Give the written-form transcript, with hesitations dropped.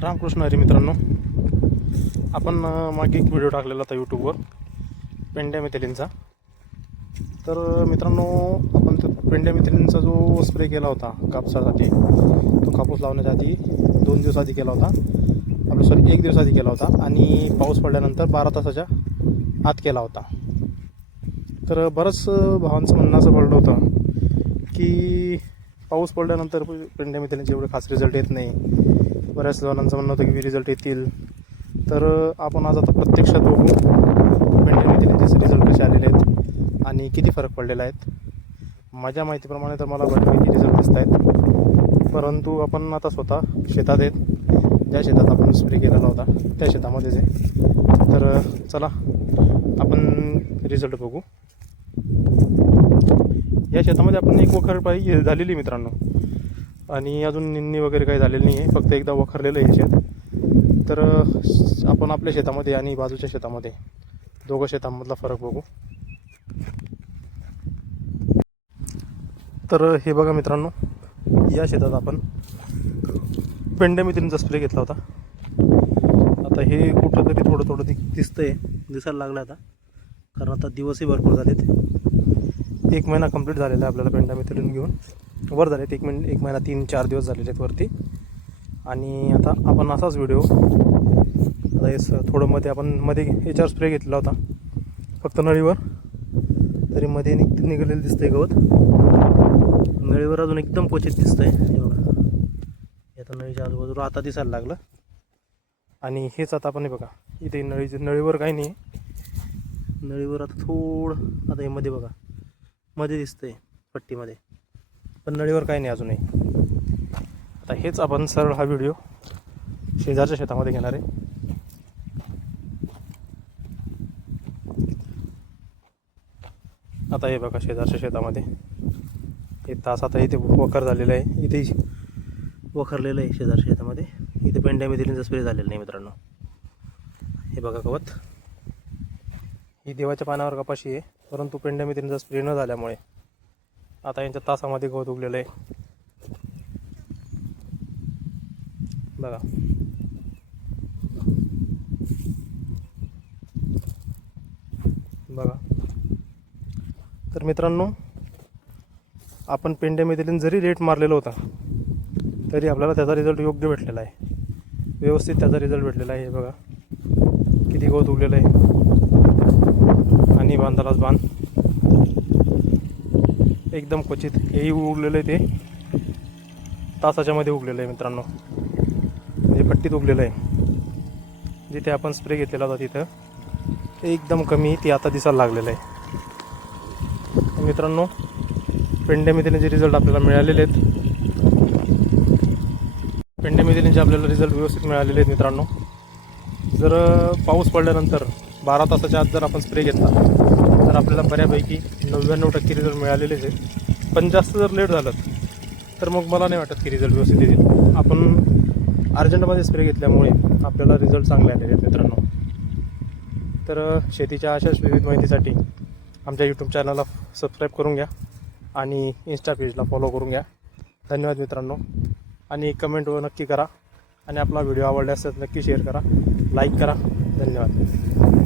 रामकृष्ण हरी मित्रांनो, आपण मागे एक व्हिडिओ टाकलेला होता यूट्यूबवर पेंड्या मिथेलिनचा. तर मित्रांनो, आपण तो पेंड्या मिथेलिनचा जो स्प्रे केला होता कापसासाठी, तो कापूस लावण्याच्या आधी 2 दिवस आधी केला होता, आपलं सॉरी 1 दिवस आधी केला होता आणि पाऊस पडल्यानंतर 12 तासाच्या आत केला होता. तर बरंच भावांचं म्हणणं असं पडलं होतं की पाऊस पडल्यानंतर पेंड्या मिथेलिनचे एवढे खास रिझल्ट येत नाही. बऱ्याच जणांचं म्हणणं होतं की रिझल्ट येतील. तर आपण आज आता प्रत्यक्षात बघू पेंड्या मिथेलिनचे रिझल्ट कसे आलेले आहेत आणि किती फरक पडलेला आहेत. माझ्या माहितीप्रमाणे तर मला बऱ्यापैकी रिझल्ट दिसत आहेत, परंतु आपण आता स्वतः शेतात आहेत. ज्या शेतात आपण स्प्रे केलेला होता त्या शेतामध्येच आहे. तर चला आपण रिझल्ट बघू. या शेतामध्ये आपण एक वखरपाई झालेली मित्रांनो, आणि अजून निंदणी वगैरे काही झालेली नाही आहे, फक्त एकदा वखरलेलं आहे शेत. तर आपण आपल्या शेतामध्ये आणि बाजूच्या शेतामध्ये दोघं शेतांमधला फरक बघू. तर हे बघा मित्रांनो, या शेतात आपण पेंड्या मिथेलिनचा स्प्रे घेतला होता. आता हे कुठंतरी थोडं दिसायला लागलं आता, कारण आता दिवसही भरपूर झालेत. 1 महिना कंप्लीट झालेला आहे आपल्याला पेंड्या मिथेलिन घेऊन, वर झालेत. 1 महिना 3-4 दिवस झालेले आहेत वरती. आणि आता आपण असाच व्हिडिओ आता थोडं मध्ये याच्यावर स्प्रे घेतला होता फक्त नळीवर, तरी मध्ये निघालेलं दिसतंय गवत. नळीवर अजून एकदम क्वचित दिसतंय. हे बघा, आता नळीच्या आजूबाजूला आता दिसायला लागलं. आणि हेच आता आपण हे बघा, इथे नळीवर काही नाही, नळीवर आता थोडं, आता हे मध्ये बघा, मध्ये दिसतंय पट्टीमध्ये, पण नळीवर काही नाही अजूनही. आता हेच आपण सरळ हा व्हिडिओ शेजारच्या शेतामध्ये घेणार आहे. आता हे बघा, शेजारच्या शेतामध्ये हे तास आता इथे वखर झालेलं आहे, इथे वखरलेलं आहे शेजारच्या शेतामध्ये. इथे पेंड्या मिथेलिनचा स्प्रे झालेला नाही मित्रांनो. हे बघा गवत, ही देवाच्या पानावर कपाशी आहे, परंतु पेंड्या मिथेलिनचा स्प्रे न झाल्यामुळे आता यांच्या तासामध्ये गवत उगलेलं आहे. बघा, बघा. तर मित्रांनो, आपण पेंड्या मिथेलिन जरी रेट मारलेला होता तरी आपल्याला त्याचा रिझल्ट योग्य भेटलेला आहे, व्यवस्थित त्याचा रिझल्ट भेटलेला आहे. हे बघा किती गवत उगलेलं आहे, आणि बांधालाच बांध एकदम क्वचित हेही उगलेलं आहे. ते तासाच्या मध्ये उगलेलं आहे मित्रांनो, म्हणजे पट्टीत उगलेलं आहे. जिथे आपण स्प्रे घेतलेला होता तिथं एकदम कमी, ती आता दिसायला लागलेलं आहे. मित्रांनो, पेंड्या मिथेलिनचे रिझल्ट आपल्याला मिळालेले आहेत. पेंड्या मिथेलिनचे आपल्याला रिझल्ट व्यवस्थित मिळालेले आहेत मित्रांनो. जर पाऊस पडल्यानंतर 12 तासाच्या आत जर आपण स्प्रे घेतला तर आपल्याला बऱ्यापैकी 99% रिझल्ट मिळालेलेच आहेत. पण जास्त जर लेट झालं तर मग मला नाही वाटत की रिझल्ट व्यवस्थित येतील. आपण अर्जंटमध्ये स्प्रे घेतल्यामुळे आपल्याला रिझल्ट चांगले आलेले आहेत मित्रांनो. तर शेतीच्या अशाच विविध माहितीसाठी आमच्या यूट्यूब चॅनलला सबस्क्राईब करून घ्या आणि इंस्टा पेजला फॉलो करून घ्या. धन्यवाद मित्रांनो. आणि कमेंट नक्की करा, आणि आपला व्हिडिओ आवडल्यास नक्की शेअर करा, लाईक करा. धन्यवाद.